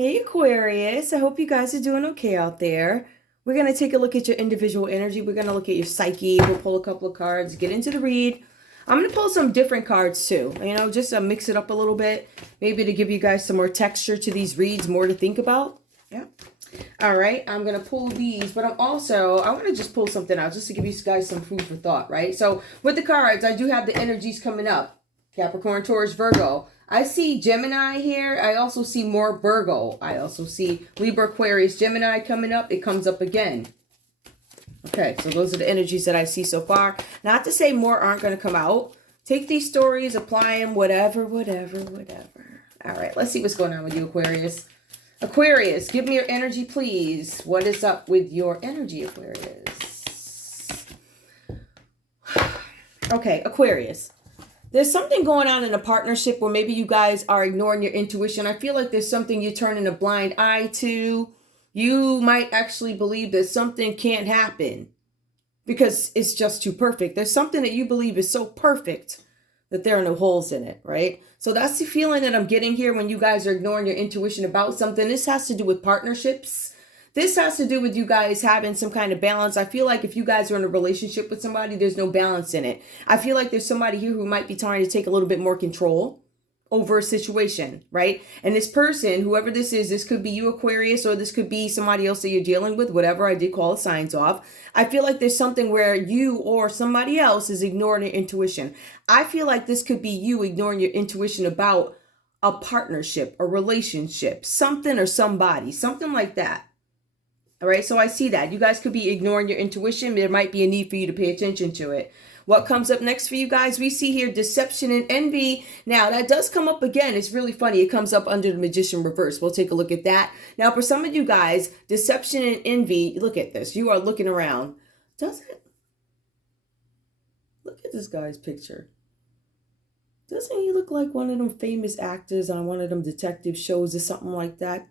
Hey Aquarius, I hope you guys are doing okay out there. We're going to take a look at your individual energy. We're going to look at your psyche. We'll pull a couple of cards, get into the read. I'm going to pull some different cards too, just to mix it up a little bit. Maybe to give you guys some more texture to these reads, more to think about. Yeah. All right, I'm going to pull these, but I want to just pull something out just to give you guys some food for thought, right? So with the cards, I do have the energies coming up. Capricorn, Taurus, Virgo. I see Gemini here. I also see more Virgo. I also see Libra, Aquarius, Gemini coming up. It comes up again. Okay, so those are the energies that I see so far. Not to say more aren't going to come out. Take these stories, apply them, whatever. All right, let's see what's going on with you, Aquarius. Aquarius, give me your energy, please. What is up with your energy, Aquarius? Okay, Aquarius. There's something going on in a partnership where maybe you guys are ignoring your intuition. I feel like there's something you're turning a blind eye to. You might actually believe that something can't happen because it's just too perfect. There's something that you believe is so perfect that there are no holes in it, right? So that's the feeling that I'm getting here when you guys are ignoring your intuition about something. This has to do with partnerships. This has to do with you guys having some kind of balance. I feel like if you guys are in a relationship with somebody, there's no balance in it. I feel like there's somebody here who might be trying to take a little bit more control over a situation, right? And this person, whoever this is, this could be you, Aquarius, or this could be somebody else that you're dealing with, whatever. I did call the signs off. I feel like there's something where you or somebody else is ignoring your intuition. I feel like this could be you ignoring your intuition about a partnership, a relationship, something or somebody, something like that. All right, so I see that. You guys could be ignoring your intuition. There might be a need for you to pay attention to it. What comes up next for you guys? We see here deception and envy. Now, that does come up again. It's really funny. It comes up under the Magician reverse. We'll take a look at that. Now, for some of you guys, deception and envy, look at this. You are looking around. Does it? Look at this guy's picture. Doesn't he look like one of them famous actors on one of them detective shows or something like that?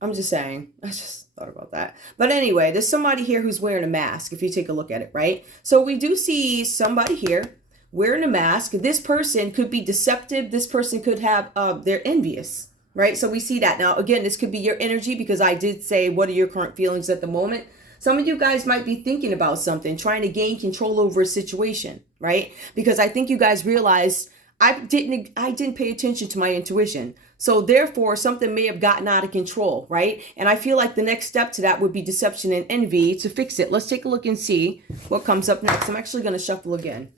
I'm just saying. I just thought about that. But anyway, there's somebody here who's wearing a mask, if you take a look at it, right? So we do see somebody here wearing a mask. This person could be deceptive. This person could have, they're envious, right? So we see that. Now, again, this could be your energy because I did say, what are your current feelings at the moment? Some of you guys might be thinking about something, trying to gain control over a situation, right? Because I think you guys realize I didn't pay attention to my intuition. So therefore, something may have gotten out of control, right? And I feel like the next step to that would be deception and envy to fix it. Let's take a look and see what comes up next. I'm actually going to shuffle again.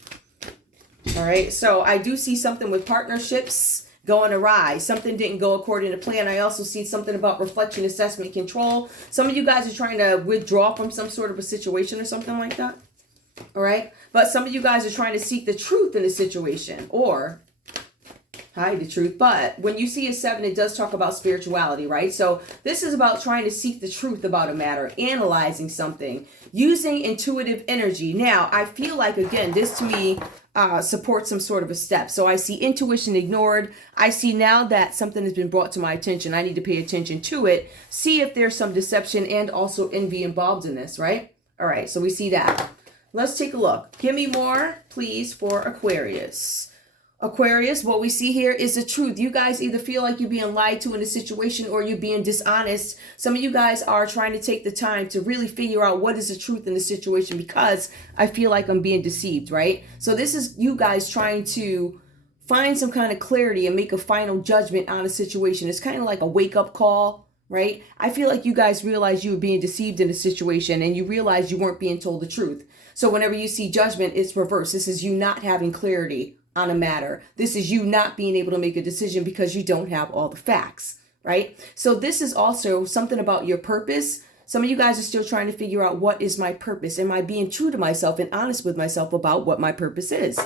All right. So I do see something with partnerships going awry. Something didn't go according to plan. I also see something about reflection, assessment, control. Some of you guys are trying to withdraw from some sort of a situation or something like that. All right. But some of you guys are trying to seek the truth in a situation or hide the truth. But when you see a 7, it does talk about spirituality, right? So this is about trying to seek the truth about a matter, analyzing something, using intuitive energy. Now, I feel like, again, this to me supports some sort of a step. So I see intuition ignored. I see now that something has been brought to my attention. I need to pay attention to it, see if there's some deception and also envy involved in this, right? All right, so we see that. Let's take a look. Give me more, please, for Aquarius. Aquarius, what we see here is the truth. You guys either feel like you're being lied to in a situation or you're being dishonest. Some of you guys are trying to take the time to really figure out what is the truth in the situation because I feel like I'm being deceived, right? So this is you guys trying to find some kind of clarity and make a final judgment on a situation. It's kind of like a wake-up call, right? I feel like you guys realize you were being deceived in a situation and you realize you weren't being told the truth. So whenever you see judgment, it's reversed. This is you not having clarity on a matter. This is you not being able to make a decision because you don't have all the facts, right? So this is also something about your purpose. Some of you guys are still trying to figure out, what is my purpose? Am I being true to myself and honest with myself about what my purpose is?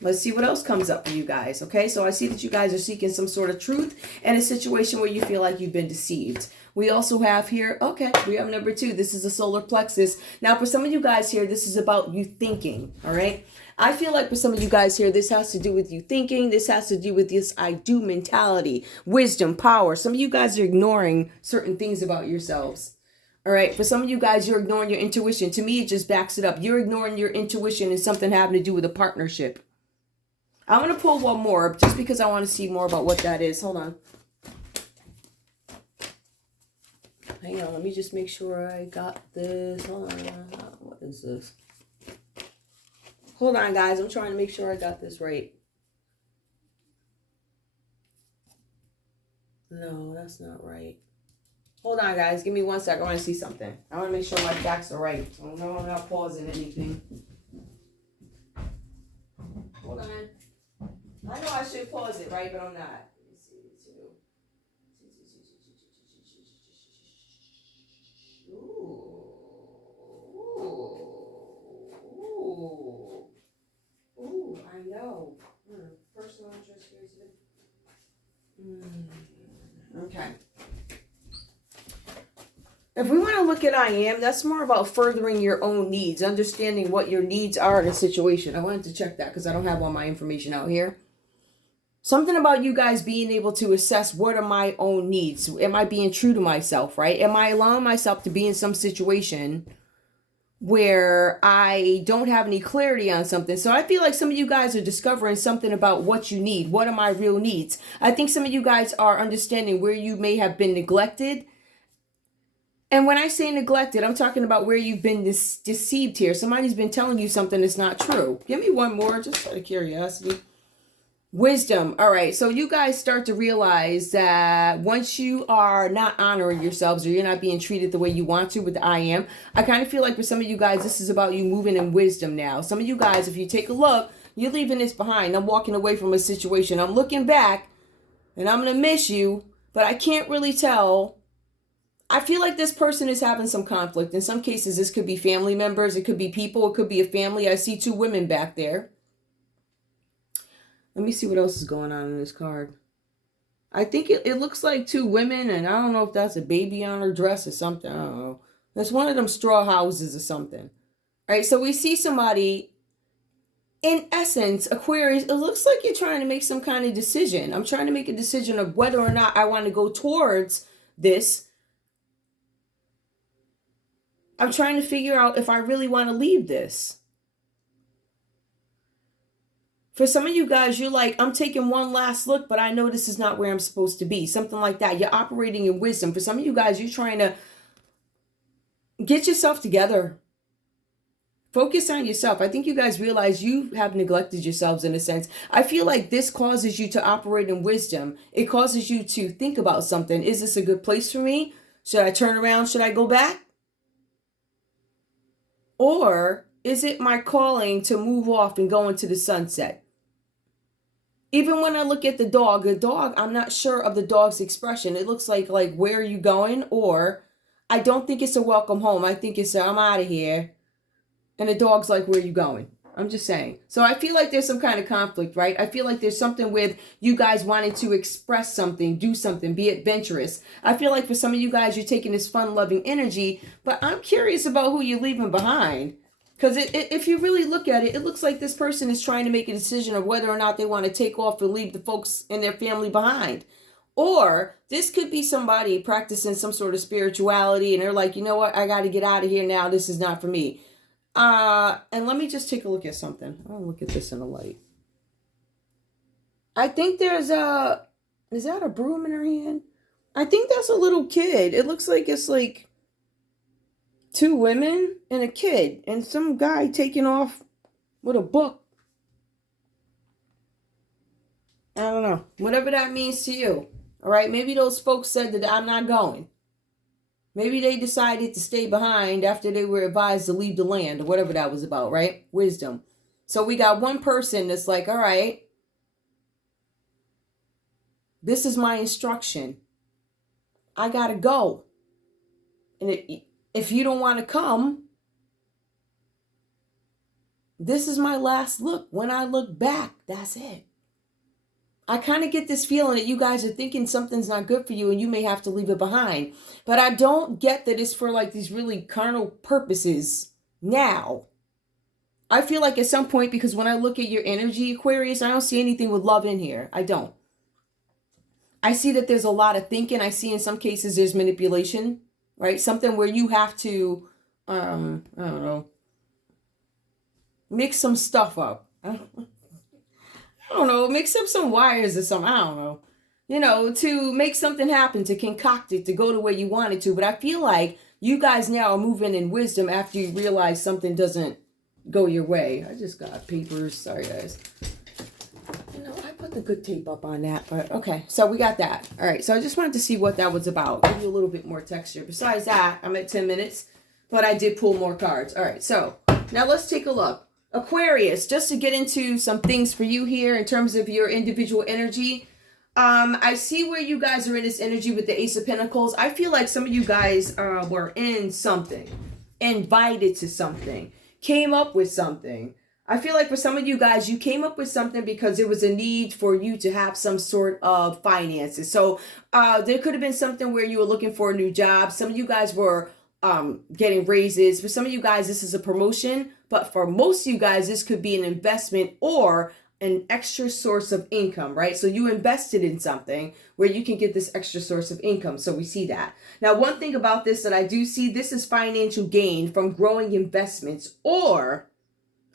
Let's see what else comes up for you guys. Okay, so I see that you guys are seeking some sort of truth in a situation where you feel like you've been deceived. We also have here, okay, we have number 2. This is a solar plexus. Now, for some of you guys here, this is about you thinking, all right? I feel like for some of you guys here, this has to do with you thinking. This has to do with this I do mentality, wisdom, power. Some of you guys are ignoring certain things about yourselves. All right. For some of you guys, you're ignoring your intuition. To me, it just backs it up. You're ignoring your intuition and something having to do with a partnership. I'm going to pull one more just because I want to see more about what that is. Hold on. Hang on, let me just make sure I got this. Hold on. What is this? Hold on, guys. I'm trying to make sure I got this right. No, that's not right. Hold on, guys. Give me 1 second. I want to see something. I want to make sure my facts are right. So no, I'm not pausing anything. Hold on. I know I should pause it, right? But I'm not. Let me see. Ooh, I know. Personal interest here. Okay. If we want to look at I am, that's more about furthering your own needs, understanding what your needs are in a situation. I wanted to check that because I don't have all my information out here. Something about you guys being able to assess what are my own needs. Am I being true to myself, right? Am I allowing myself to be in some situation where I don't have any clarity on something? So I feel like some of you guys are discovering something about what you need. What are my real needs? I think some of you guys are understanding where you may have been neglected. And when I say neglected, I'm talking about where you've been deceived here. Somebody's been telling you something that's not true. Give me one more, just out of curiosity. Wisdom. All right. So you guys start to realize that once you are not honoring yourselves or you're not being treated the way you want to with the I am, I kind of feel like for some of you guys, this is about you moving in wisdom now. Some of you guys, if you take a look, you're leaving this behind. I'm walking away from a situation. I'm looking back and I'm going to miss you, but I can't really tell. I feel like this person is having some conflict. In some cases, this could be family members. It could be people. It could be a family. I see 2 women back there. Let me see what else is going on in this card. I think it looks like 2 women, and I don't know if that's a baby on her dress or something. I don't know. That's one of them straw houses or something. All right, so we see somebody, in essence, Aquarius, it looks like you're trying to make some kind of decision. I'm trying to make a decision of whether or not I want to go towards this. I'm trying to figure out if I really want to leave this. For some of you guys, you're like, I'm taking one last look, but I know this is not where I'm supposed to be. Something like that. You're operating in wisdom. For some of you guys, you're trying to get yourself together. Focus on yourself. I think you guys realize you have neglected yourselves in a sense. I feel like this causes you to operate in wisdom. It causes you to think about something. Is this a good place for me? Should I turn around? Should I go back? Or is it my calling to move off and go into the sunset? Even when I look at the dog, I'm not sure of the dog's expression. It looks like where are you going? Or I don't think it's a welcome home. I think it's I'm out of here. And the dog's like, where are you going? I'm just saying. So I feel like there's some kind of conflict, right? I feel like there's something with you guys wanting to express something, do something, be adventurous. I feel like for some of you guys, you're taking this fun-loving energy, but I'm curious about who you're leaving behind. Because if you really look at it, it looks like this person is trying to make a decision of whether or not they want to take off and leave the folks and their family behind. Or this could be somebody practicing some sort of spirituality and they're like, you know what, I got to get out of here now. This is not for me. And let me just take a look at something. I'll look at this in the light. I think there's is that a broom in her hand? I think that's a little kid. It looks like it's like 2 women and a kid and some guy taking off with a book. I don't know. Whatever that means to you. All right. Maybe those folks said that I'm not going. Maybe they decided to stay behind after they were advised to leave the land or whatever that was about, right? Wisdom. So we got one person that's like, all right, this is my instruction. I got to go. And if you don't want to come, this is my last look. When I look back, that's it. I kind of get this feeling that you guys are thinking something's not good for you and you may have to leave it behind. But I don't get that it's for like these really carnal purposes now. I feel like at some point, because when I look at your energy, Aquarius, I don't see anything with love in here. I don't. I see that there's a lot of thinking. I see in some cases there's manipulation, right? Something where you have to, I don't know, mix some stuff up. I don't know, mix up some wires or something. I don't know. to make something happen, to concoct it, to go the way you want it to. But I feel like you guys now are moving in wisdom after you realize something doesn't go your way. I just got papers. Sorry, guys. I put the good tape up on that, but okay. So we got that. All right. So I just wanted to see what that was about. Give you a little bit more texture. Besides that, I'm at 10 minutes, but I did pull more cards. All right. So now let's take a look. Aquarius, just to get into some things for you here in terms of your individual energy. I see where you guys are in this energy with the Ace of Pentacles. I feel like some of you guys were in something, invited to something, came up with something. I feel like for some of you guys, you came up with something because there was a need for you to have some sort of finances. So there could have been something where you were looking for a new job. Some of you guys were getting raises. For some of you guys, this is a promotion. But for most of you guys, this could be an investment or an extra source of income, right? So you invested in something where you can get this extra source of income. So we see that. Now, one thing about this that I do see, this is financial gain from growing investments or,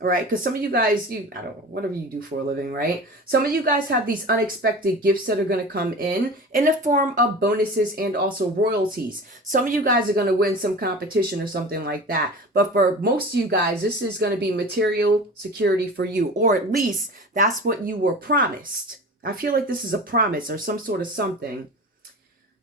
all right, because some of you guys, I don't know, whatever you do for a living, right? Some of you guys have these unexpected gifts that are going to come in the form of bonuses and also royalties. Some of you guys are going to win some competition or something like that. But for most of you guys, this is going to be material security for you, or at least that's what you were promised. I feel like this is a promise or some sort of something.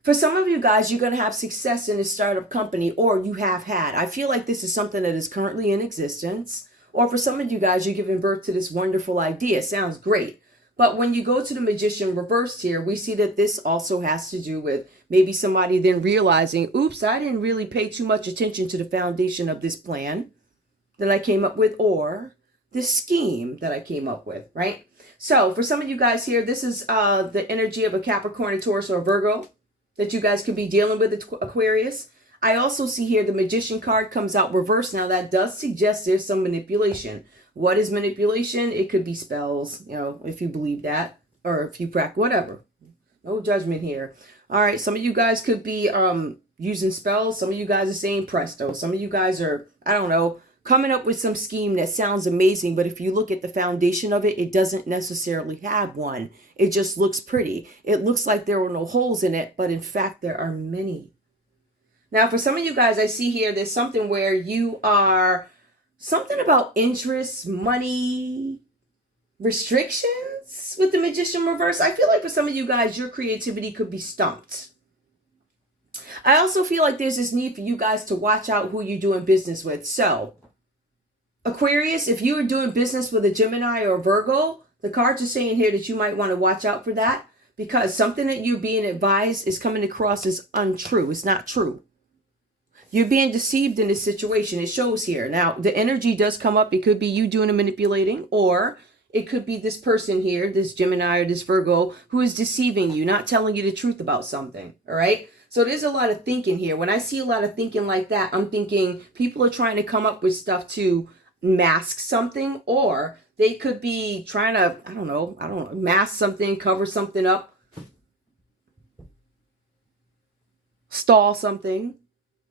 For some of you guys, you're going to have success in a startup company, or you have had. I feel like this is something that is currently in existence. Or for some of you guys, you're giving birth to this wonderful idea. Sounds great. But when you go to the Magician reversed here, we see that this also has to do with maybe somebody then realizing, oops, I didn't really pay too much attention to the foundation of this plan that I came up with, or this scheme that I came up with, right? So for some of you guys here, this is the energy of a Capricorn, a Taurus, or a Virgo that you guys could be dealing with, Aquarius. I also see here the Magician card comes out reversed. Now that does suggest there's some manipulation. What is manipulation? It could be spells, if you believe that, or if you practice, whatever. No judgment here. All right, some of you guys could be using spells. Some of you guys are saying presto. Some of you guys are, I don't know, coming up with some scheme that sounds amazing, but if you look at the foundation of it, it doesn't necessarily have one. It just looks pretty. It looks like there were no holes in it, but in fact, there are many. Now, for some of you guys, I see here, there's something where you are, something about interest, money, restrictions with the Magician reverse. I feel like for some of you guys, your creativity could be stumped. I also feel like there's this need for you guys to watch out who you're doing business with. So, Aquarius, if you are doing business with a Gemini or a Virgo, the cards are saying here that you might want to watch out for that because something that you're being advised is coming across as untrue. It's not true. You're being deceived in this situation. It shows here. Now, the energy does come up. It could be you doing the manipulating, or it could be this person here, this Gemini or this Virgo, who is deceiving you, not telling you the truth about something. All right. So there's a lot of thinking here. When I see a lot of thinking like that, I'm thinking people are trying to come up with stuff to mask something, or they could be trying to, I don't know, mask something, cover something up, stall something.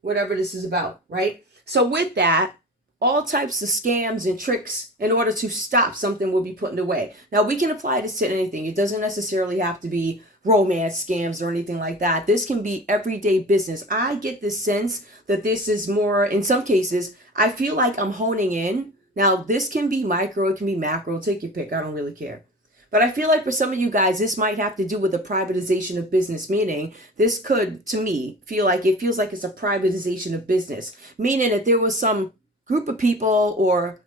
Whatever this is about, right? So with that, all types of scams and tricks in order to stop something will be put in the way. Now, we can apply this to anything. It doesn't necessarily have to be romance scams or anything like that. This can be everyday business. I get the sense that this is more, in some cases, I feel like I'm honing in. Now, this can be micro, it can be macro, take your pick. I don't really care. But I feel like for some of you guys, this might have to do with the privatization of business, meaning this could, to me, feel like it feels like it's a privatization of business, meaning that there was some group of people or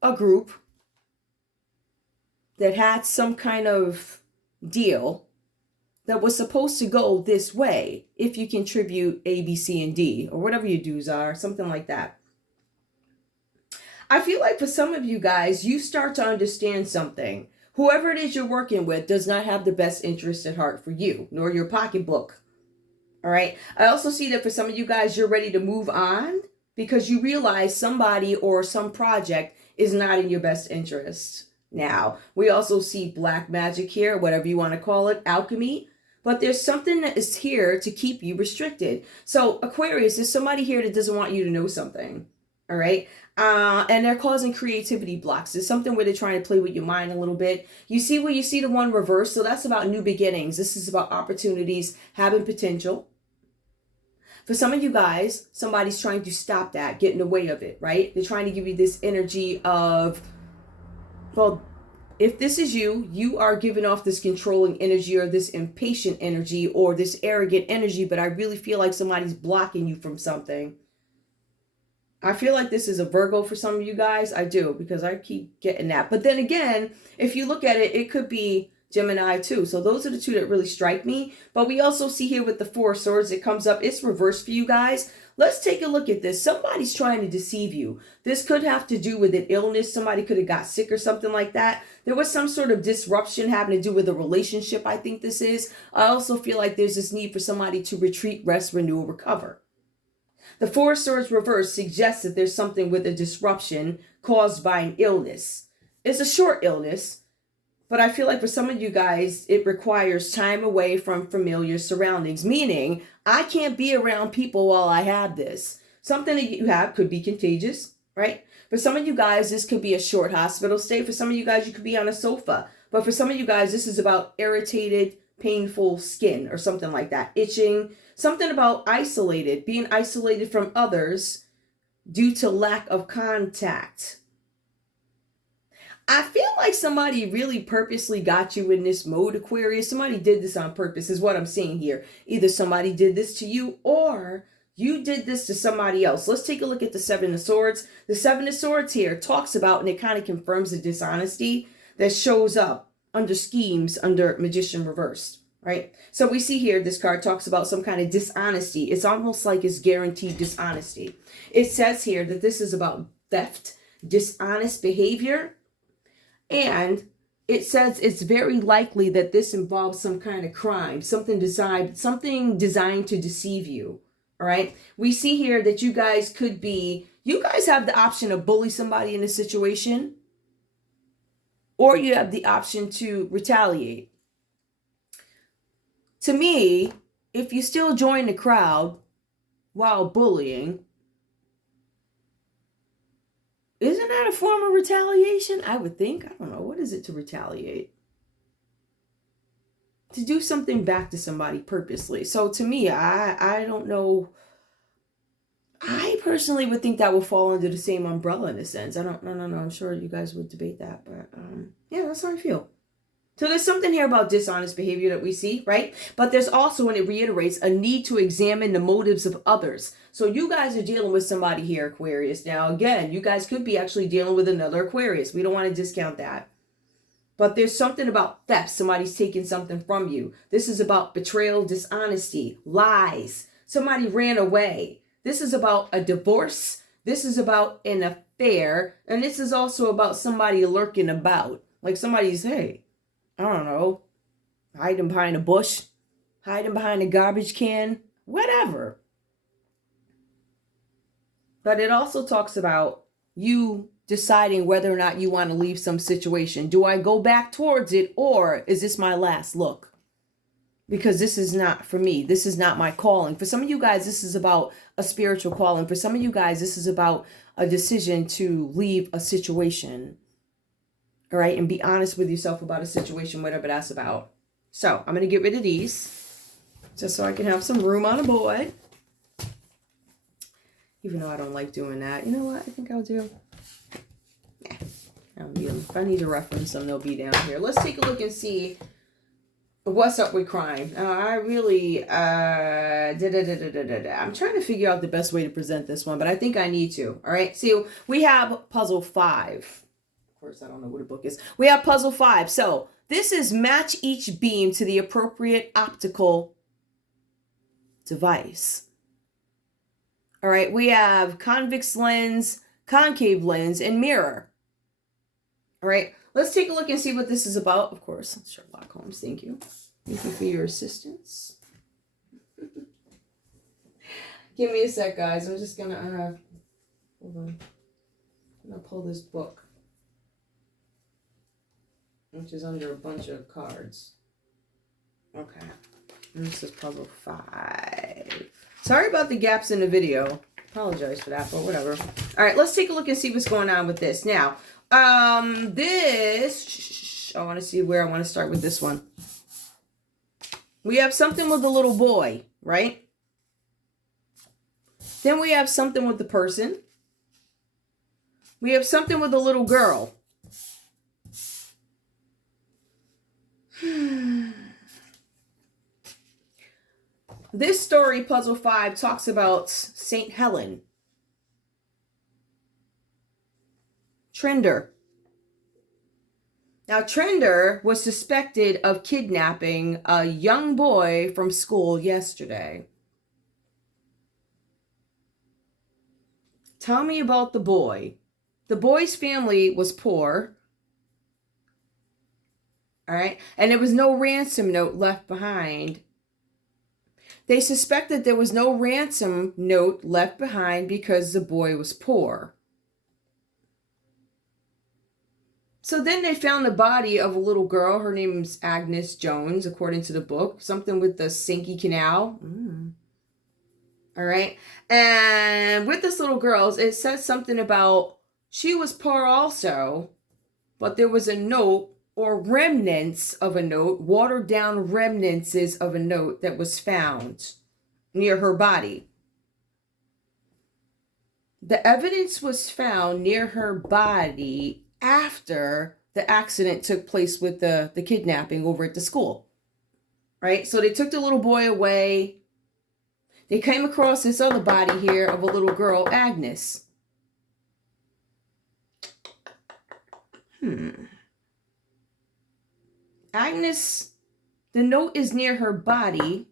a group that had some kind of deal that was supposed to go this way if you contribute A, B, C, and D, or whatever your dues are, something like that. I feel like for some of you guys, you start to understand something. Whoever it is you're working with does not have the best interest at heart for you, nor your pocketbook. All right. I also see that for some of you guys, you're ready to move on because you realize somebody or some project is not in your best interest. Now, we also see black magic here, whatever you want to call it, alchemy. But there's something that is here to keep you restricted. So, Aquarius, there's somebody here that doesn't want you to know something. All right. And they're causing creativity blocks. It's something where they're trying to play with your mind a little bit. You see where you see the one reverse? So that's about new beginnings. This is about opportunities, having potential. For some of you guys, somebody's trying to stop that, get in the way of it, right? They're trying to give you this energy of, well, if this is you, you are giving off this controlling energy or this impatient energy or this arrogant energy, but I really feel like somebody's blocking you from something. I feel like this is a Virgo for some of you guys. I do, because I keep getting that. But then again, if you look at it, it could be Gemini too. So those are the two that really strike me. But we also see here with the Four of Swords, it comes up. It's reversed for you guys. Let's take a look at this. Somebody's trying to deceive you. This could have to do with an illness. Somebody could have got sick or something like that. There was some sort of disruption having to do with a relationship, I think this is. I also feel like there's this need for somebody to retreat, rest, renew, recover. The Four of Swords reverse suggests that there's something with a disruption caused by an illness. It's a short illness, but I feel like for some of you guys, it requires time away from familiar surroundings, meaning I can't be around people while I have this. Something that you have could be contagious, right? For some of you guys, this could be a short hospital stay. For some of you guys, you could be on a sofa. But for some of you guys, this is about irritated, painful skin or something like that, itching. Something about isolated, being isolated from others due to lack of contact. I feel like somebody really purposely got you in this mode, Aquarius. Somebody did this on purpose is what I'm seeing here. Either somebody did this to you or you did this to somebody else. Let's take a look at the Seven of Swords. The Seven of Swords here talks about, and it kind of confirms the dishonesty that shows up under schemes under Magician reversed. Right? So we see here, this card talks about some kind of dishonesty. It's almost like it's guaranteed dishonesty. It says here that this is about theft, dishonest behavior, and it says it's very likely that this involves some kind of crime, something designed to deceive you. All right? We see here that you guys have the option to bully somebody in a situation, or you have the option to retaliate. To me, if you still join the crowd while bullying, isn't that a form of retaliation? I would think. I don't know. What is it to retaliate? To do something back to somebody purposely. So to me, I don't know. I personally would think that would fall under the same umbrella in a sense. I don't know. I'm sure you guys would debate that. But yeah, that's how I feel. So there's something here about dishonest behavior that we see, right? But there's also, and it reiterates, a need to examine the motives of others. So you guys are dealing with somebody here, Aquarius. Now, again, you guys could be actually dealing with another Aquarius. We don't want to discount that. But there's something about theft. Somebody's taking something from you. This is about betrayal, dishonesty, lies. Somebody ran away. This is about a divorce. This is about an affair. And this is also about somebody lurking about. Like somebody's, hey, I don't know, hiding behind a bush, hiding behind a garbage can, whatever. But it also talks about you deciding whether or not you want to leave some situation. Do I go back towards it, or is this my last look? Because this is not for me. This is not my calling. For some of you guys, this is about a spiritual calling. For some of you guys, this is about a decision to leave a situation. All right, and be honest with yourself about a situation, whatever that's about. So I'm going to get rid of these just so I can have some room on the board. Even though I don't like doing that. You know what? I think I'll do. Yeah. If I need to reference them, they'll be down here. Let's take a look and see what's up with crime. I really, I'm trying to figure out the best way to present this one, but I think I need to. All right. So we have puzzle 5. Of course, I don't know what a book is. We have puzzle 5. So this is match each beam to the appropriate optical device. All right, we have convex lens, concave lens, and mirror. All right, let's take a look and see what this is about. Of course, Sherlock Holmes, thank you. Thank you for your assistance. Give me a sec, guys. I'm just gonna, hold on. I'm gonna pull this book, which is under a bunch of cards. Okay. And this is puzzle 5. Sorry about the gaps in the video. Apologize for that, but whatever. All right, let's take a look and see what's going on with this. Now, this, I want to see where I want to start with this one. We have something with the little boy, right? Then we have something with the person. We have something with the little girl. This story, Puzzle 5, talks about St. Helen. Trinder. Now, Trinder was suspected of kidnapping a young boy from school yesterday. Tell me about the boy. The boy's family was poor. All right. And there was no ransom note left behind. They suspected there was no ransom note left behind because the boy was poor. So then they found the body of a little girl. Her name is Agnes Jones, according to the book. Something with the Sinky Canal. All right. And with this little girl, it says something about she was poor also, but there was a note or remnants of a note, watered down remnants of a note that was found near her body. The evidence was found near her body after the accident took place with the kidnapping over at the school, right? So they took the little boy away. They came across this other body here of a little girl, Agnes. Agnes, the note is near her body.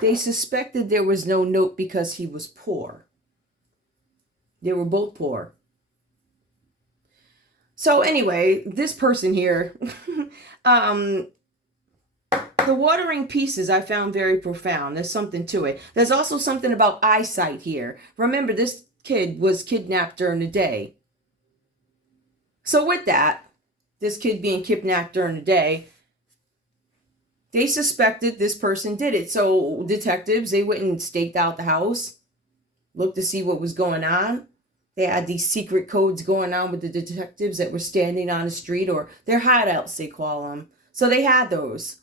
They suspected there was no note because he was poor. They were both poor. So anyway, this person here, the watering pieces I found very profound. There's something to it. There's also something about eyesight here. Remember, this kid was kidnapped during the day. So with that, this kid being kidnapped during the day, they suspected this person did it. So detectives, they went and staked out the house, looked to see what was going on. They had these secret codes going on with the detectives that were standing on the street, or their hideouts, they call them. So they had those.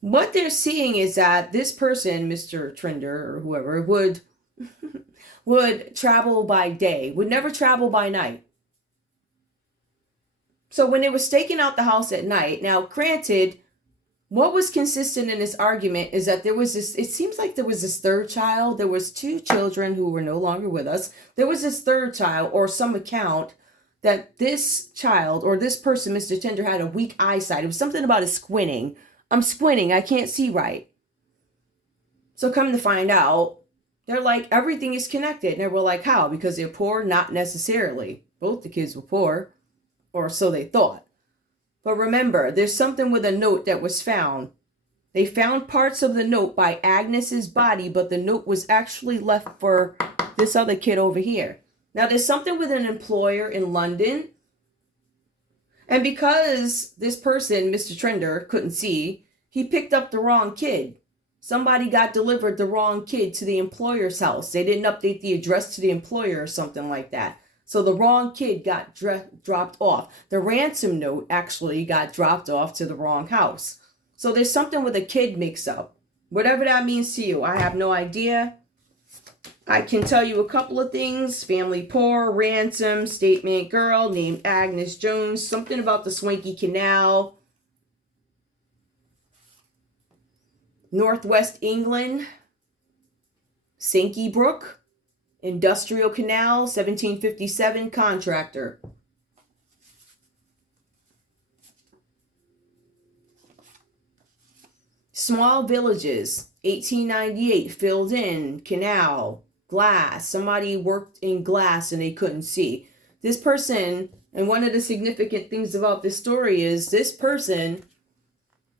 What they're seeing is that this person, Mr. Trinder or whoever, would travel by day, would never travel by night. So when they were staking out the house at night, now granted, what was consistent in this argument is that there was this, it seems like there was this third child. There was two children who were no longer with us. There was this third child, or some account that this child or this person, Mr. Trinder, had a weak eyesight. It was something about his squinting. I'm squinting. I can't see right. So come to find out, they're like, everything is connected. And they were like, how? Because they're poor? Not necessarily. Both the kids were poor, or so they thought. But remember, there's something with a note that was found. They found parts of the note by Agnes's body, but the note was actually left for this other kid over here. Now, there's something with an employer in London. And because this person, Mr. Trinder, couldn't see, he picked up the wrong kid. Somebody got delivered the wrong kid to the employer's house. They didn't update the address to the employer or something like that. So the wrong kid got dropped off. The ransom note actually got dropped off to the wrong house. So there's something with a kid mix-up. Whatever that means to you, I have no idea. I can tell you a couple of things. Family poor, ransom, statement girl named Agnes Jones. Something about the Swanky Canal. Northwest England. Sinky Brook. Industrial Canal, 1757, contractor. Small villages, 1898, filled in, canal, glass. Somebody worked in glass and they couldn't see. This person, and one of the significant things about this story is this person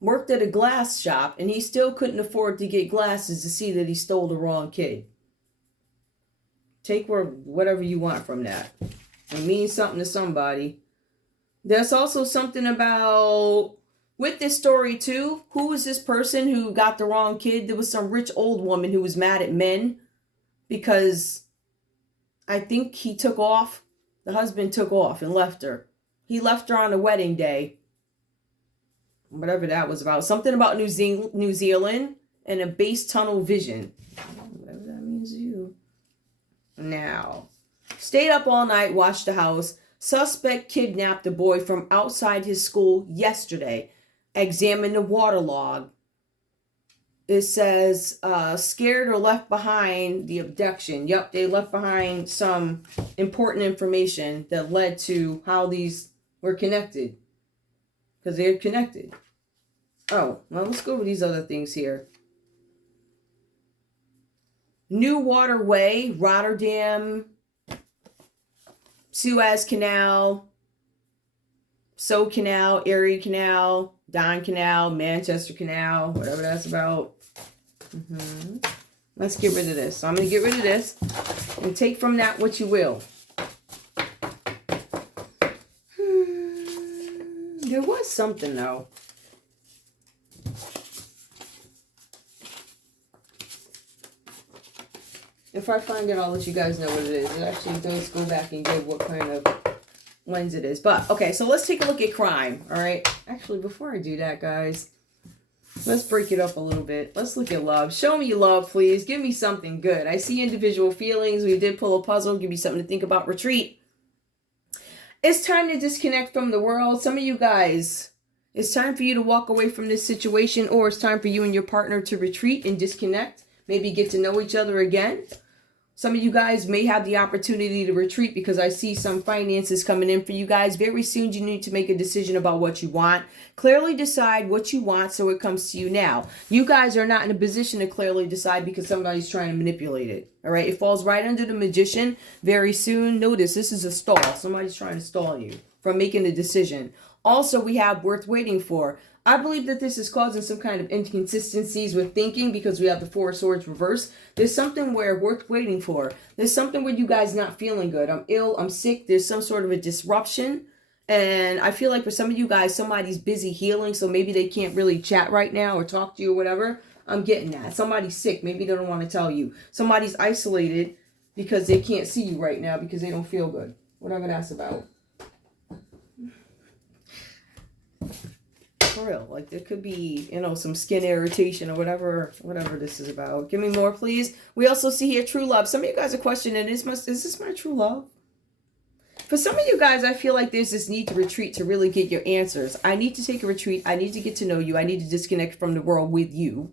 worked at a glass shop and he still couldn't afford to get glasses to see that he stole the wrong kid. Take whatever you want from that. It means something to somebody. There's also something about with this story too, who was this person who got the wrong kid? There was some rich old woman who was mad at men because I think he took off. The husband took off and left her. He left her on the wedding day. Whatever that was about. Something about New Zealand and a base tunnel vision. Whatever that means to you. Now, stayed up all night, watched the house. Suspect kidnapped the boy from outside his school yesterday. Examined the water log. It says, scared or left behind the abduction. Yep, they left behind some important information that led to how these were connected. Because they're connected. Oh, well, let's go over these other things here. New waterway, Rotterdam, Suez Canal, So Canal, Erie Canal, Don Canal, Manchester Canal, whatever that's about. Let's get rid of this. So I'm going to get rid of this and take from that what you will. There was something, though. If I find it, I'll let you guys know what it is. It actually does go back and give what kind of lens it is. But, okay, so let's take a look at crime, all right? Actually, before I do that, guys, let's break it up a little bit. Let's look at love. Show me love, please. Give me something good. I see individual feelings. We did pull a puzzle. Give me something to think about. Retreat. It's time to disconnect from the world. Some of you guys, it's time for you to walk away from this situation, or it's time for you and your partner to retreat and disconnect. Maybe get to know each other again. Some of you guys may have the opportunity to retreat because I see some finances coming in for you guys. Very soon you need to make a decision about what you want. Clearly decide what you want so it comes to you now. You guys are not in a position to clearly decide because somebody's trying to manipulate it. All right, it falls right under the magician very soon. Notice this is a stall. Somebody's trying to stall you from making a decision. Also, we have worth waiting for. I believe that this is causing some kind of inconsistencies with thinking because we have the Four of Swords reversed. There's something where worth waiting for. There's something where you guys not feeling good. I'm ill. I'm sick. There's some sort of a disruption. And I feel like for some of you guys, somebody's busy healing. So maybe they can't really chat right now or talk to you or whatever. I'm getting that. Somebody's sick. Maybe they don't want to tell you. Somebody's isolated because they can't see you right now because they don't feel good. Whatever that's about. For real, like there could be, you know, some skin irritation or whatever this is about. Give me more, please. We also see here true love. Some of you guys are questioning, is this my true love? For some of you guys, I feel like there's this need to retreat to really get your answers. I need to take a retreat. I need to get to know you. I need to disconnect from the world with you.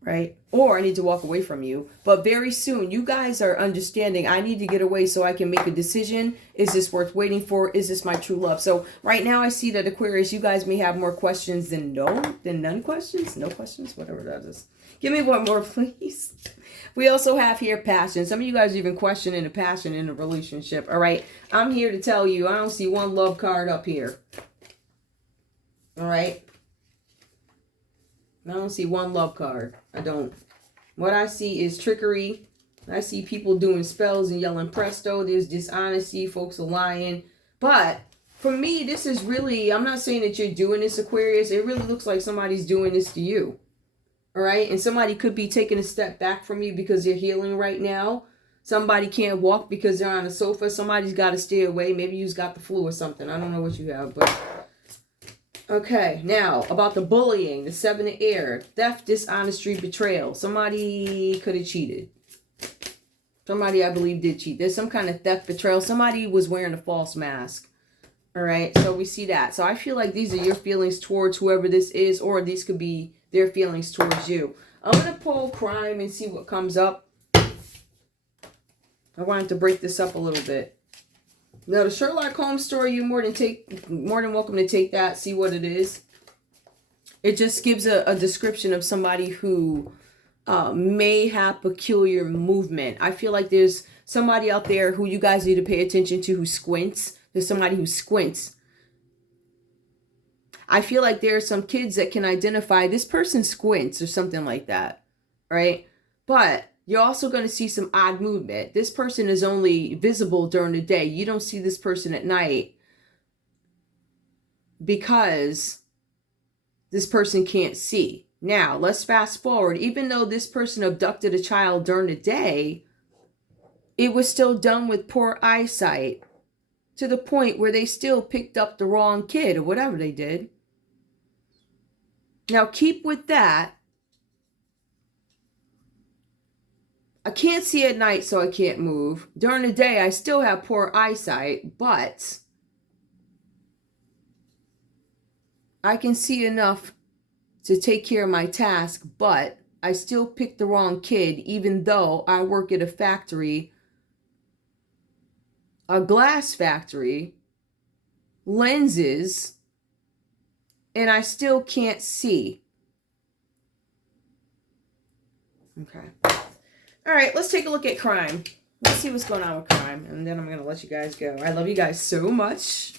Right? Or I need to walk away from you. But very soon, you guys are understanding, I need to get away so I can make a decision. Is this worth waiting for? Is this my true love? So right now I see that Aquarius, you guys may have more questions than none questions. No questions, whatever that is. Give me one more, please. We also have here passion. Some of you guys are even questioning the passion in a relationship. All right. I'm here to tell you, I don't see one love card up here. All right. I don't see one love card. I don't. What I see is trickery. I see people doing spells and yelling presto. There's dishonesty. Folks are lying. But for me, this is really, I'm not saying that you're doing this, Aquarius. It really looks like somebody's doing this to you. All right? And somebody could be taking a step back from you because they're healing right now. Somebody can't walk because they're on a sofa. Somebody's got to stay away. Maybe you've got the flu or something. I don't know what you have, but... Okay, now, about the bullying, the Seven of Air, theft, dishonesty, betrayal. Somebody could have cheated. Somebody, I believe, did cheat. There's some kind of theft, betrayal. Somebody was wearing a false mask. All right, so we see that. So I feel like these are your feelings towards whoever this is, or these could be their feelings towards you. I'm going to pull crime and see what comes up. I wanted to break this up a little bit. Now, the Sherlock Holmes story, you're more than welcome to take that, see what it is. It just gives a description of somebody who may have peculiar movement. I feel like there's somebody out there who you guys need to pay attention to who squints. There's somebody who squints. I feel like there are some kids that can identify this person squints or something like that, right? But you're also going to see some odd movement. This person is only visible during the day. You don't see this person at night because this person can't see. Now, let's fast forward. Even though this person abducted a child during the day, it was still done with poor eyesight to the point where they still picked up the wrong kid or whatever they did. Now, keep with that. I can't see at night, so I can't move. During the day, I still have poor eyesight, but I can see enough to take care of my task, but I still picked the wrong kid, even though I work at a factory, a glass factory, lenses, and I still can't see. Okay. All right, let's take a look at crime. Let's see what's going on with crime, and then I'm going to let you guys go. I love you guys so much.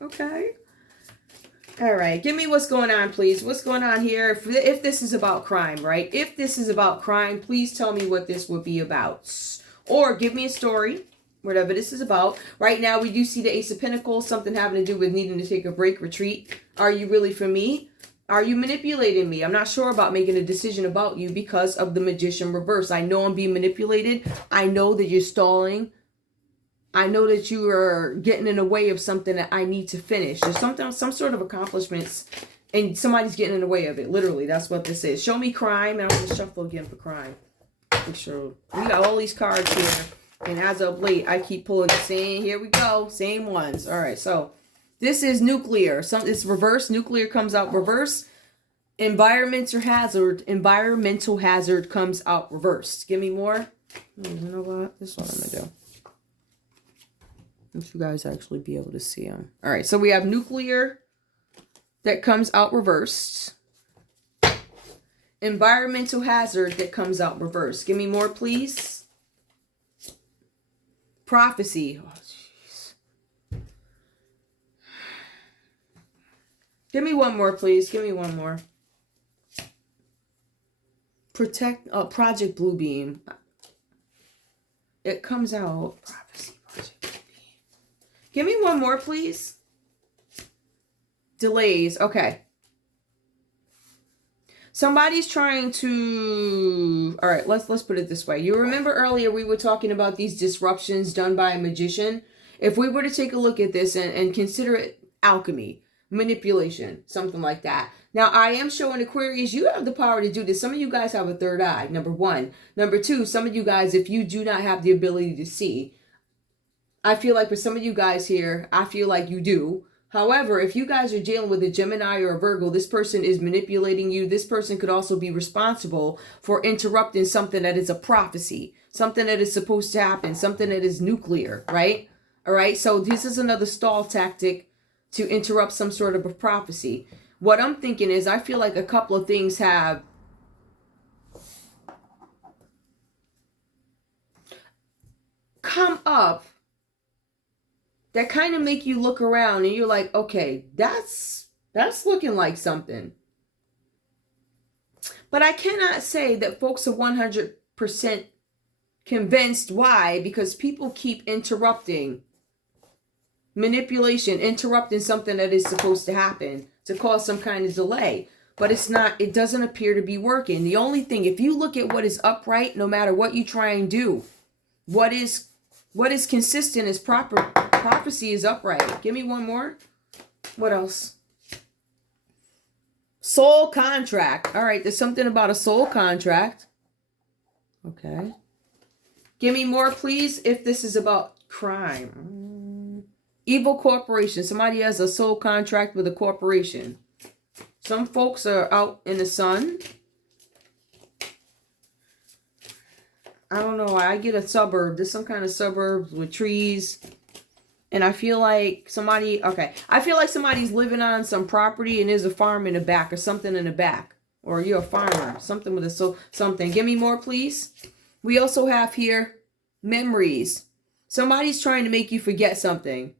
Okay. All right, give me what's going on, please. What's going on here? If this is about crime, right? If this is about crime, please tell me what this would be about. Or give me a story, whatever this is about. Right now, we do see the Ace of Pentacles, something having to do with needing to take a break, retreat. Are you really for me? Are you manipulating me? I'm not sure about making a decision about you because of the Magician reverse. I know I'm being manipulated. I know that you're stalling. I know that you are getting in the way of something that I need to finish. There's something, some sort of accomplishments, and somebody's getting in the way of it. Literally, that's what this is. Show me crime, and I'm going to shuffle again for crime. Make sure. We got all these cards here, and as of late, I keep pulling the same. Here we go. Same ones. All right, so this is nuclear. It's reverse. Nuclear comes out reverse. Environmental hazard comes out reversed. Give me more. You know what? This is what I'm going to do. Let you guys actually be able to see them. All right, so we have nuclear that comes out reversed. Environmental hazard that comes out reversed. Give me more, please. Prophecy. Oh, jeez. Give me one more, please. Give me one more. Project Bluebeam. It comes out. Prophecy. Project Bluebeam. Give me one more, please. Delays. Okay. Somebody's trying to... All right, let's put it this way. You remember earlier we were talking about these disruptions done by a magician? If we were to take a look at this and consider it alchemy, manipulation, something like that. Now, I am showing Aquarius, you have the power to do this. Some of you guys have a third eye, number one. Number two, some of you guys, if you do not have the ability to see, I feel like for some of you guys here, I feel like you do. However, if you guys are dealing with a Gemini or a Virgo, this person is manipulating you. This person could also be responsible for interrupting something that is a prophecy, something that is supposed to happen, something that is nuclear, right? All right, so this is another stall tactic to interrupt some sort of a prophecy. What I'm thinking is I feel like a couple of things have come up that kind of make you look around and you're like, okay, that's looking like something. But I cannot say that folks are 100% convinced. Why? Because people keep interrupting. Manipulation, interrupting something that is supposed to happen to cause some kind of delay. But it's not, it doesn't appear to be working. The only thing, if you look at what is upright, no matter what you try and do, what is consistent is prophecy is upright. Give me one more. What else? Soul contract. All right, there's something about a soul contract. Okay. Give me more, please, if this is about crime. Evil corporation. Somebody has a soul contract with a corporation. Some folks are out in the sun. I don't know. I get a suburb. There's some kind of suburbs with trees. And I feel like somebody... Okay. I feel like somebody's living on some property and there's a farm in the back or something in the back. Or you're a farmer. Something with a soul... Something. Give me more, please. We also have here memories. Somebody's trying to make you forget something.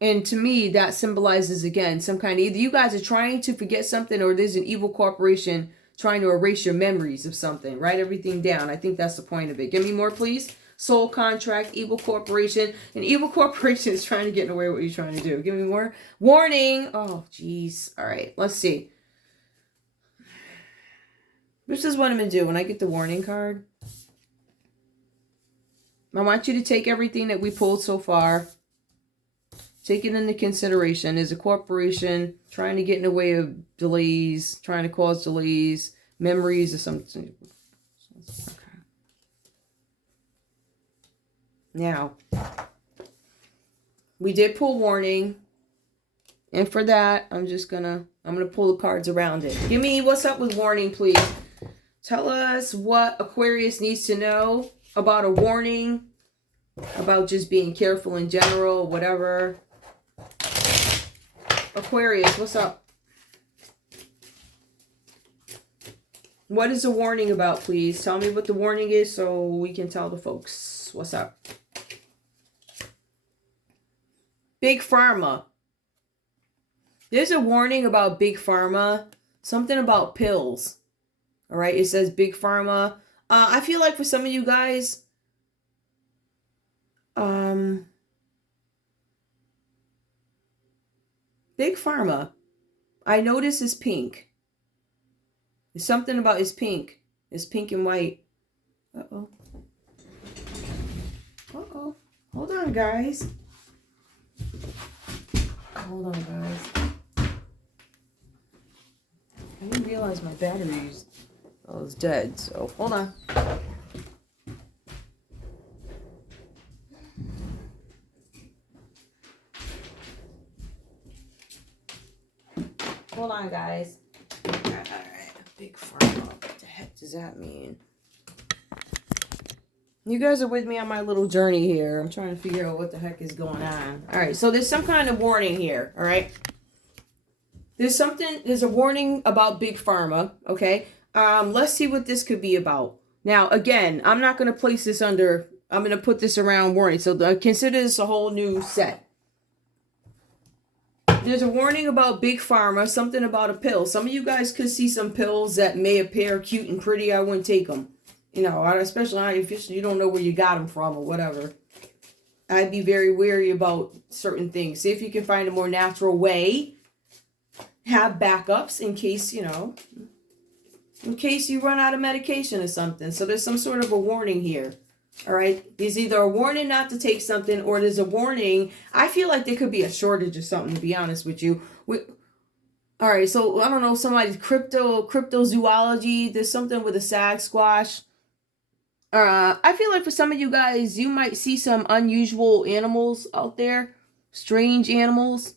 And to me, that symbolizes, again, some kind of... Either you guys are trying to forget something or there's an evil corporation trying to erase your memories of something. Write everything down. I think that's the point of it. Give me more, please. soul contract, evil corporation. And evil corporation is trying to get in the way of what you're trying to do. Give me more. Warning. Oh, jeez. All right, let's see. This is what I'm going to do when I get the warning card. I want you to take everything that we pulled so far. Take it into consideration. Is a corporation trying to get in the way of delays, trying to cause delays, memories or something. Okay. Now, we did pull warning. And for that, I'm gonna pull the cards around it. Give me what's up with warning, please. Tell us what Aquarius needs to know about a warning, about just being careful in general, whatever. Aquarius, what's up? What is the warning about, please? Tell me what the warning is so we can tell the folks. What's up? Big Pharma. There's a warning about Big Pharma. Something about pills. All right, it says Big Pharma. I feel like for some of you guys, Big Pharma, I notice is pink. There's something about it's pink. It's pink and white. Uh-oh. Uh-oh. Hold on, guys. Hold on, guys. I didn't realize my battery was dead, so hold on. Hold on, guys. All right. Big Pharma. What the heck does that mean? You guys are with me on my little journey here. I'm trying to figure out what the heck is going on. All right, so there's some kind of warning here, all right? There's a warning about Big Pharma, okay? Let's see what this could be about. Now, again, I'm not going to place this under, I'm going to put this around warning. So consider this a whole new set. There's a warning about Big Pharma, something about a pill. Some of you guys could see some pills that may appear cute and pretty. I wouldn't take them. You know, especially if you don't know where you got them from or whatever. I'd be very wary about certain things. See if you can find a more natural way. Have backups in case, you know, in case you run out of medication or something. So there's some sort of a warning here. All right. There's either a warning not to take something or there's a warning. I feel like there could be a shortage or something, to be honest with you. All right. So I don't know, somebody's cryptozoology. There's something with a sag squash. I feel like for some of you guys, you might see some unusual animals out there. Strange animals.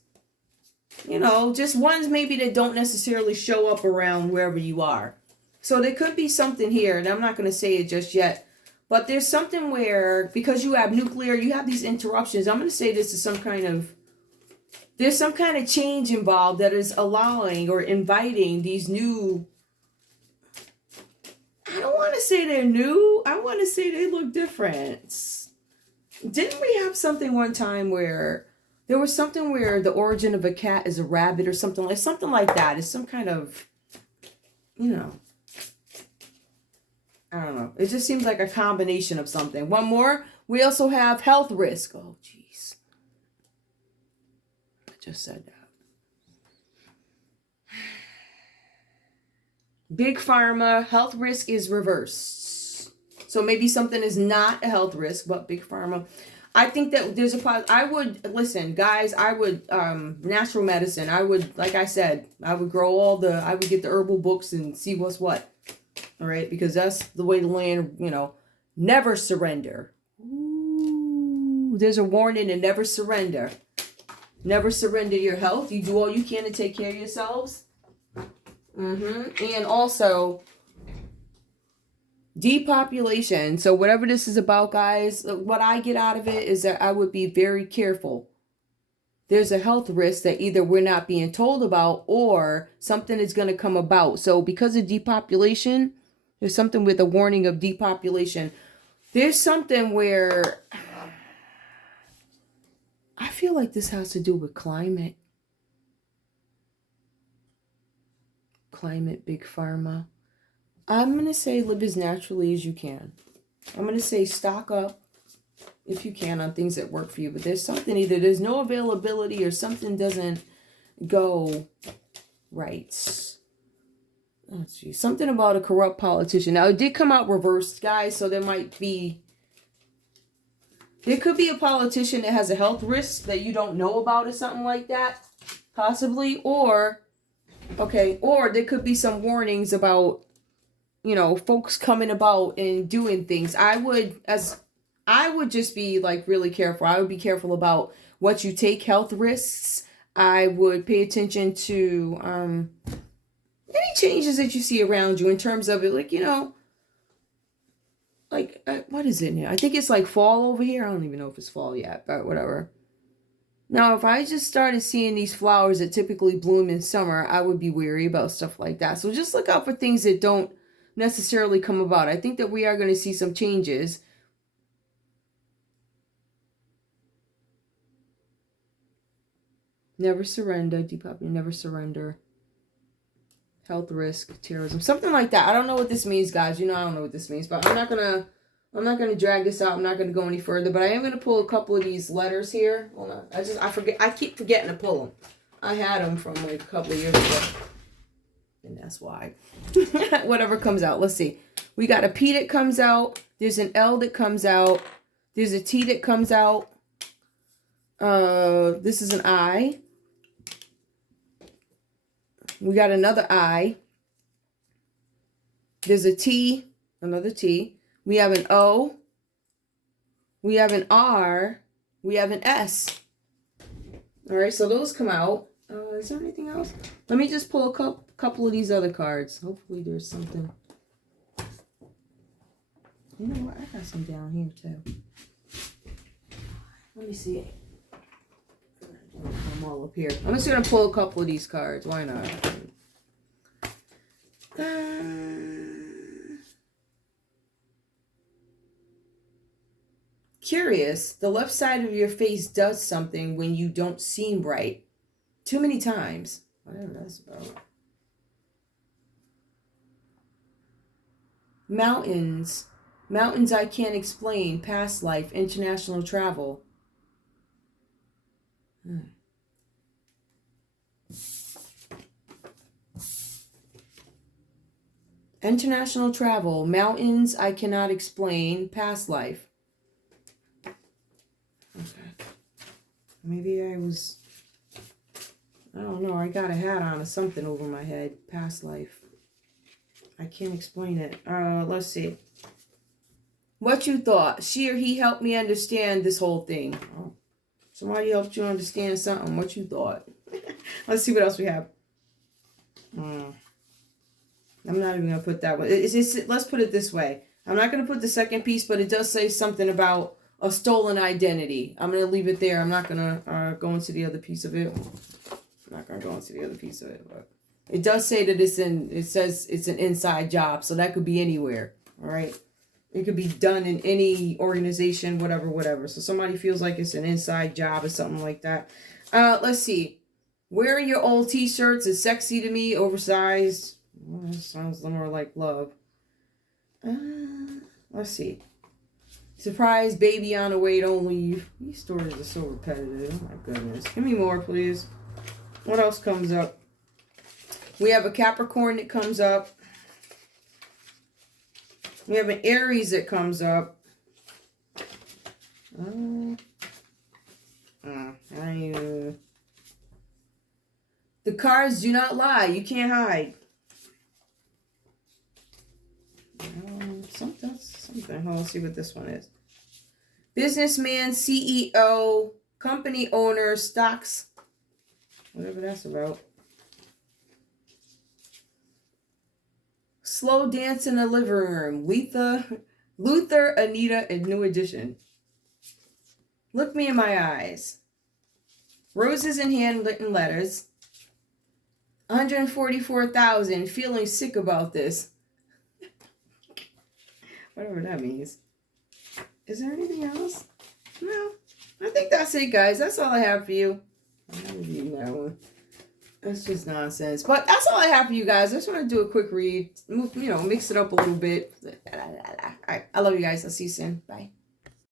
You know, just ones maybe that don't necessarily show up around wherever you are. So there could be something here, and I'm not going to say it just yet. But there's something where, because you have nuclear, you have these interruptions. I'm going to say this is there's some kind of change involved that is allowing or inviting these new, I don't want to say they're new. I want to say they look different. Didn't we have something one time where there was something where the origin of a cat is a rabbit or something like that? It's some kind of, you know, I don't know. It just seems like a combination of something. One more. We also have health risk. Oh, jeez. I just said that. Big Pharma, health risk is reversed. So maybe something is not a health risk, but Big Pharma. I think that there's I would, listen, guys, I would, natural medicine, I would, like I said, I would I would get the herbal books and see what's what. All right, because that's the way to land, you know, never surrender. Ooh, there's a warning to never surrender. Never surrender your health. You do all you can to take care of yourselves. And also depopulation. So whatever this is about, guys, what I get out of it is that I would be very careful. There's a health risk that either we're not being told about or something is going to come about. So because of depopulation, there's something with a warning of depopulation. There's something where I feel like this has to do with climate. Climate, Big Pharma. I'm going to say live as naturally as you can. I'm going to say stock up. if you can, on things that work for you. But there's something, either there's no availability or something doesn't go right. Let's see. Something about a corrupt politician. Now, it did come out reversed, guys, so there could be a politician that has a health risk that you don't know about or something like that, possibly. Or there could be some warnings about, folks coming about and doing things. I would just be like really careful. I would be careful about what you take health risks. I would pay attention to any changes that you see around you in terms of it, what is it now? I think it's like fall over here. I don't even know if it's fall yet, but whatever. Now, if I just started seeing these flowers that typically bloom in summer, I would be weary about stuff like that. So just look out for things that don't necessarily come about. I think that we are going to see some changes. Never surrender. Depopulate, never surrender. Health risk, terrorism, something like that. I don't know what this means, guys. I don't know what this means, but I'm not gonna drag this out. I'm not gonna go any further, but I am gonna pull a couple of these letters here. Hold on. I keep forgetting to pull them. I had them from like a couple of years ago, and that's why. Whatever comes out. Let's see. We got a P that comes out. There's an L that comes out. There's a T that comes out. This is an I. We got another I. There's a T, another T. We have an O. We have an R. We have an S. All right, so those come out. Is there anything else? Let me just pull a couple of these other cards. Hopefully there's something. You know what? I got some down here too. Let me see. I'm all up here. I'm just going to pull a couple of these cards. Why not? Curious. The left side of your face does something when you don't seem right. Too many times. Whatever that's about. Mountains. Mountains I can't explain. Past life. International travel. International travel, mountains I cannot explain, past life. Okay. Maybe I don't know, I got a hat on or something over my head, past life. I can't explain it. Let's see. What you thought? She or he helped me understand this whole thing. Oh. Somebody helped you understand something. What you thought? Let's see what else we have. I'm not even going to put that one. Let's put it this way. I'm not going to put the second piece, but it does say something about a stolen identity. I'm going to leave it there. I'm not going to go into the other piece of it. But it does say that it says it's an inside job. So that could be anywhere. All right. It could be done in any organization, whatever. So somebody feels like it's an inside job or something like that. Let's see. Wearing your old t-shirts is sexy to me, oversized. Well, that sounds more like love. Let's see. Surprise baby on the way, don't leave. These stories are so repetitive. Oh my goodness. Give me more, please. What else comes up? We have a Capricorn that comes up. We have an Aries that comes up. The cards do not lie. You can't hide. Something. Let's see what this one is. Businessman, CEO, company owner, stocks. Whatever that's about. Slow dance in the living room. Luther, Anita, and New Edition. Look me in my eyes. Roses in handwritten letters. 144,000. Feeling sick about this. Whatever that means. Is there anything else? No. I think that's it, guys. That's all I have for you. I'm not reading that one. That's just nonsense. But that's all I have for you guys. I just want to do a quick read. Mix it up a little bit. All right. I love you guys. I'll see you soon. Bye.